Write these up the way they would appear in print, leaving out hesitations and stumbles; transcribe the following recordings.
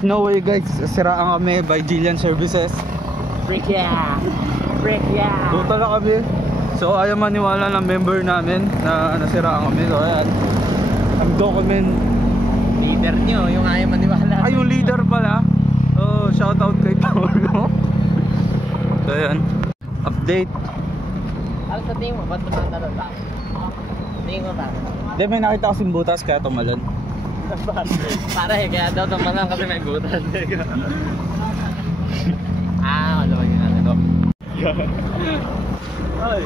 No way guys, siraan kami by Jillian Services. Freak yeah! Freak yeah! Total na kami. So ayaw maniwala ng member namin na nasiraan kami. So ayan, ang document Leader nyo, yung ayaw maniwala. ay yung leader pala. Oh, shout out kay Paolo. So ayan, update. Ano sa tingin mo? Ba't tumatalo ba? Tingin mo ba? Hindi, may nakita kasing butas kaya tumalon. Para kaya daw tumalang kasi may butas. Wala ba yun natin ito? Ay!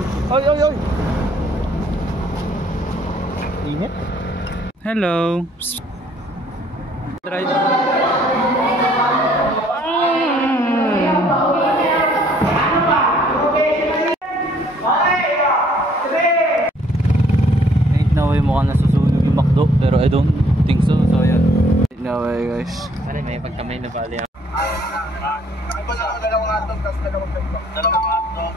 Init? Hello. Right. No way mukhang nasusunog yung McDo, pero I don't think so. So ayan. No way guys. Pare may pagkamay na bali ako. Dalawang hotdog, tapos dalawang hotdog.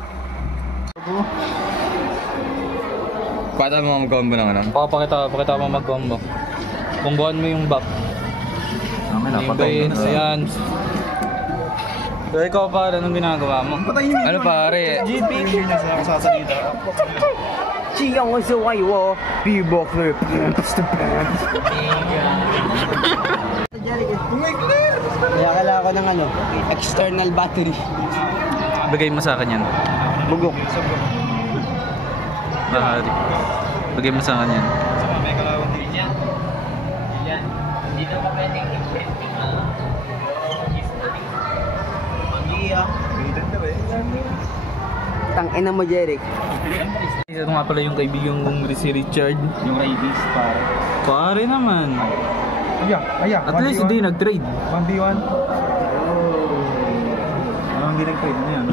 Pakita mo mag-combo ng ano? Pakita mo mag-combo. Pungguan mo yung back. Ayan. So ikaw pare, anong ginagawa mo? Ano pare? GP. Sasalita. Chiyang sa wayo, B-boxer. Kaya kailangan ko ng external battery. Bigay mo sa akin yan. Bugok. Bahari. Bigay mo sa akin yan. May kalawang din yan. Yan. Dito ka pwedeng i-printing na. Mag-iiyak. Bitan daw eh. Tangina mo, Jeric. Ito nga pala yung kaibigan kong si Richard. Yung rabies pare. Pare naman. Ayan. At least hindi nag-trade. 1v1. Anong hindi nag-trade? Ano yan?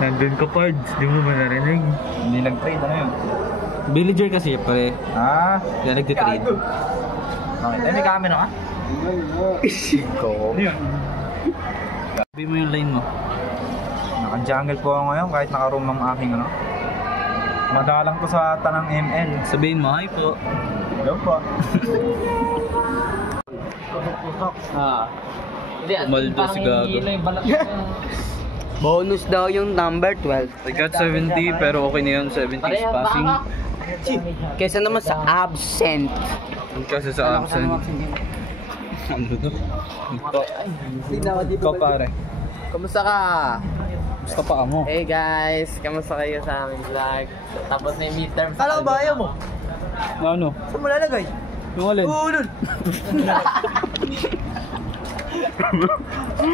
Nandun ka pards, di mo ba narinig? Hindi nag-trade, ano yun? Villager kasi pare. Kaya nag-trade. Okay, may camera ka? Ikaw. Ano yun? Sabi mo yung line mo. Naka-jungle po ako ngayon kahit naka-room ng aking madalang ko sa tanang ML. Sabihin mo, hi po. Hello po. Maldo si Gago. Bonus daw yung number 12. I got 70 pero okay na yun, 70 is passing. Kesa naman sa absent. Kasi sa absent. Ano to? Ikaw pare. Kamusta ka? Gusto pa mo. Hey guys, kamusta kayo sa aming vlog? Tapos na yung midterm. Kala ko ba ayaw mo? Ano? Saan mo lalagay? Yung alin? Ulol!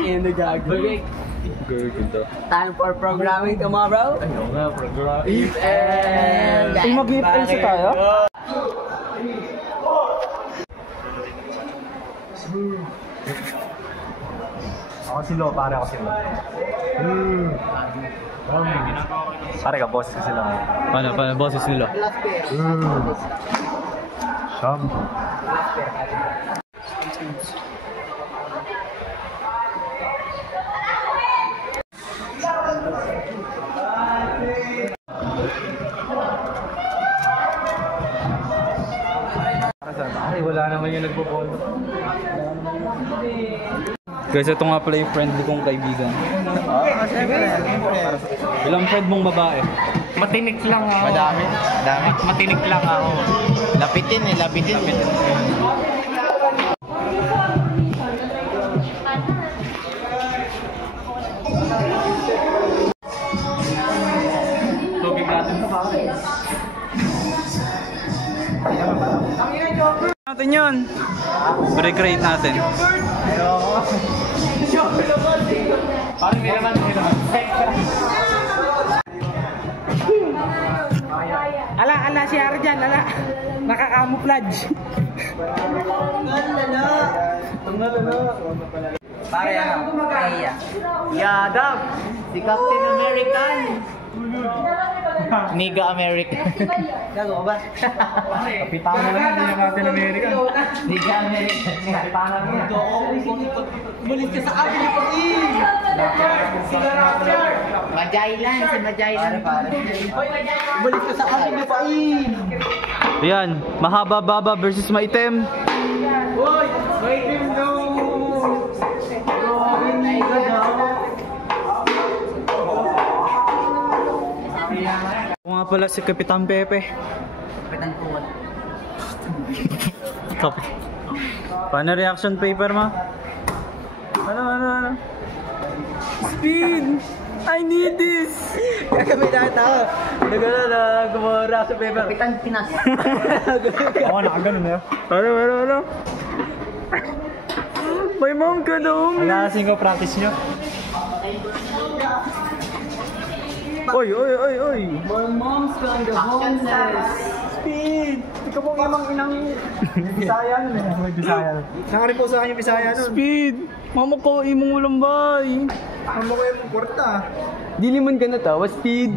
Yan na gago. Ganda. Time for programming tomorrow. Ayaw nga, program. If and... Ay, mag-if tayo? Ako si Lo, pare ako si Lo. Pare ka, boss kasi lang. Paano, boses nila? Sham. Ay, wala naman yung nagpo-follow. Guys, ito nga pala yung friendly kong kaibigan. Ilang friend mong babae? Matinik lang ako. Madami. Matinik lang ako. Lapitin. Tubig natin sa pare. Natin yun. Recreate natin. Parang may naman. Ala si Arjan, nakakamuflage. Pare kaya. Yadab, si Captain American. Niga American. Gago ba? Kapitano lang, hindi yung Captain America. Niga American. Kapitano lang. Mulit ka sa akin ni Pangin. Majailan, si Majailan. Mulit ka sa akin ni Pangin. Ayan, mahaba-baba versus maitim. Uy! Wait him no! Ako nga pala si Kapitan Pepe. Kapitan Kuwat. Paano reaction paper mo? Ano? Speed! I need this! Gagamit natin ako. Nagano na gumura sa paper. Kapitan Pinas. Oo, nakaganon na yun. Ano? May mom ka daw. Wala kasing ko practice nyo. Oy! My mom's gonna go homeless. Speed! Ikaw pong imang inang Bisaya nun eh. May Bisaya nun. Nangarin po sa akin yung Bisaya nun. Speed! Mama ko, imong ulang bay. Ano ko yung porta? Diliman ka na to, was speed.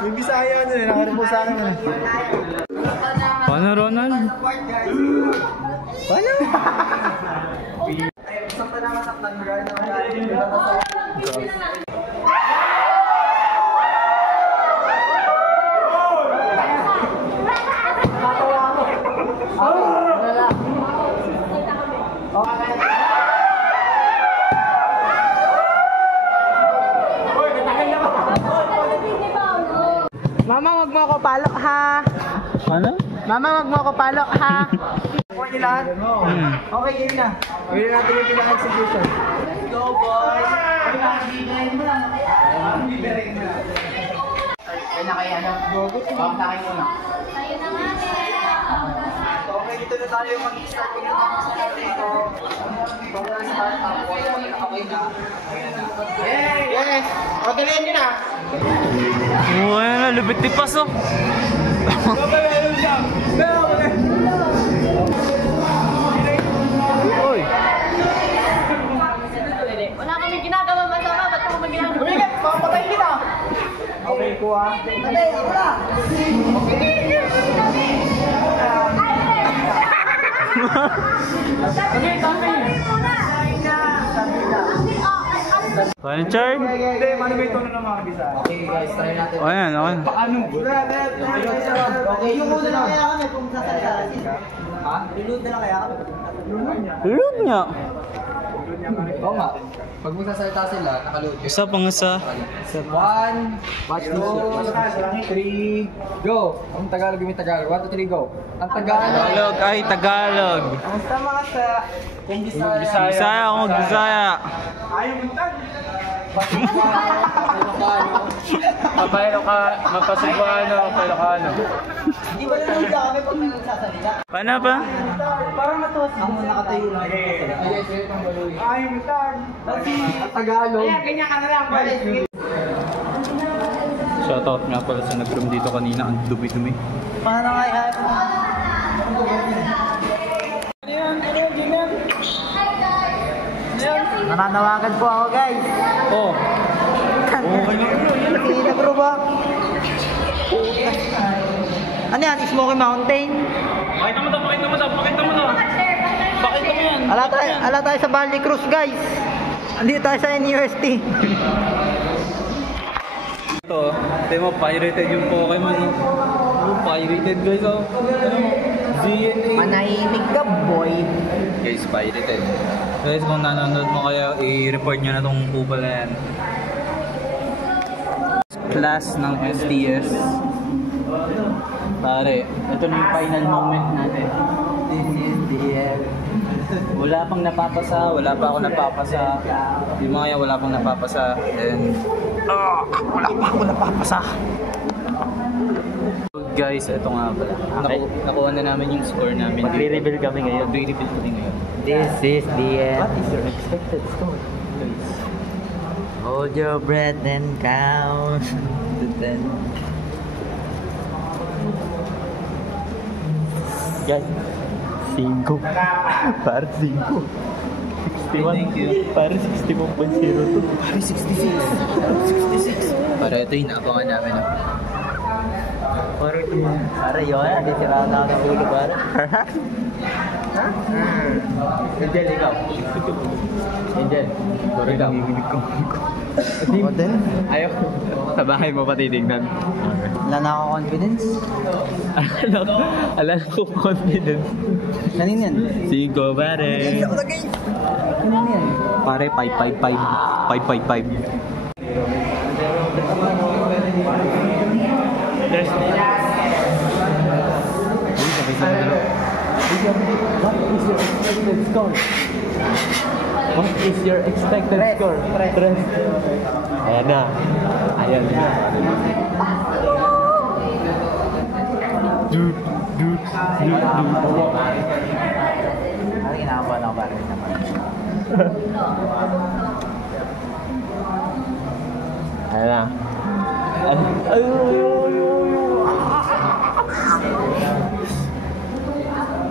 Yung Bisaya nun eh. Nangarin po sa akin nun eh. Paano, Ronald? Paano? Mama, wag mo ako palok ha. Ano? Mama, wag mo ako palok ha. Okay niyo lahat? Okay, game na. Gawin natin yung pinaka-execution. Let's go, boys. Kaya na kaya ano? Huwag na kayo muna. Okay, dito na tayo mag-start. Tingnan natin sa dito. Okay na. Yes! O, dalihan nyo na. Uy, lupit ni Paso. Oy. Wala kami ginagawa masama, ba't ako may ginagawa? Umigat! Papatay kita! Okay, kuha. Tabi, ako na! Tabi, tabi! Paano, Chard? Hindi, mano ba ito na mga Bisaya? Okay guys, try natin. Ayan. Paano? Okay, yung muna na kaya kami kung sasalita. Ha? Reload na lang kaya kami. Load niya. Oo nga. Pag magsasalita sila, nakaload yun. Isa pang isa. 1, watch 2, 3, go! Ang Tagalog yung Tagalog. 1, 2, 3, go! Ang Tagalog. Tagalog ay Tagalog. Kamusta mga sa... Kung Bisaya. Bisaya ako Bisaya. Ayaw mo tag. Mapasubano, Ilocano. Di ba nanonood kami pag nagsasalita? Paano pa? Parang matuwas ako nakatayo lang. Ayaw mo tag. Kasi ang Tagalog. Ayan, ganyan ka na lang. Shoutout nga pala sa nag-room dito kanina. Ang dumi-dumi. Paano nga yan? Nananawagan po ako guys. Oh. Okay na. Nakikita bro ba? Ano yan? Smoky Mountain? Pakita mo to. Ala tayo sa Valley Cruz guys. Andito tayo sa NUST. Ito, tema pirated yung Pokemon. Oh, pirated guys. Oh. Ano mo? ZNA. Manahimik ka boy. Guys, pirated. Guys, kung nanonood mo kaya, i-report nyo na tong kupal na yan. Class ng SDS. Pare, ito na yung final moment natin. This is the end. Wala pang napapasa, wala pa ako napapasa. Yung mga yan, wala pang napapasa. And, wala pa ako napapasa. So guys, ito nga pala. Nakuha na namin yung score namin. Magre-reveal kami ngayon. Magre-reveal kami ngayon. This is the end. What is your expected score? Guys, Hold your breath and count to 10. Guys, 5. Para 5. 61. Thank you. Para 61.02. Para 66. Para ito yung naabangan namin. Pare, yun. Hindi sira na ako ng ulo, pare. Angel, ikaw. Angel. Sorry ikaw. Ako din. Ayaw. Sa bahay mo pa titignan. Wala na ako confidence. Alam ko confidence. Kanina yan? Sigo, pare. Kanina yan? Pare, 555. 555. What is your expected score? Tres. Ayan na. Ayan na. Parang inaampan ako, pare. Ayan na.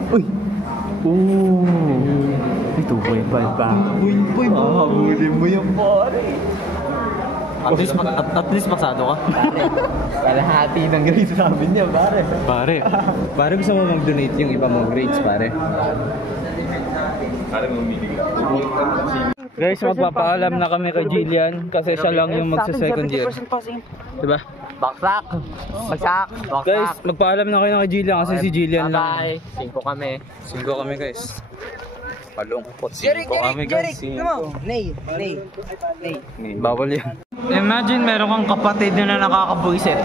Uy! Ooh! 2.5 pa. 2.5 ba? Habulin mo yung pare. At least pasado ka. Kalahati ng grades namin niya, pare. Pare gusto mo mag-donate yung iba mong grades, pare. Guys, magpapaalam na kami kay Jillian kasi siya lang yung magsa-second year. Diba? Baksak. Guys, magpaalam na kayo kay Jillian kasi si Jillian lang. Bye. 5 kami. 5 kami, guys. Palungkot. Jerry, Nay. Bawal yan. Imagine meron kang kapatid na nakakabuisit.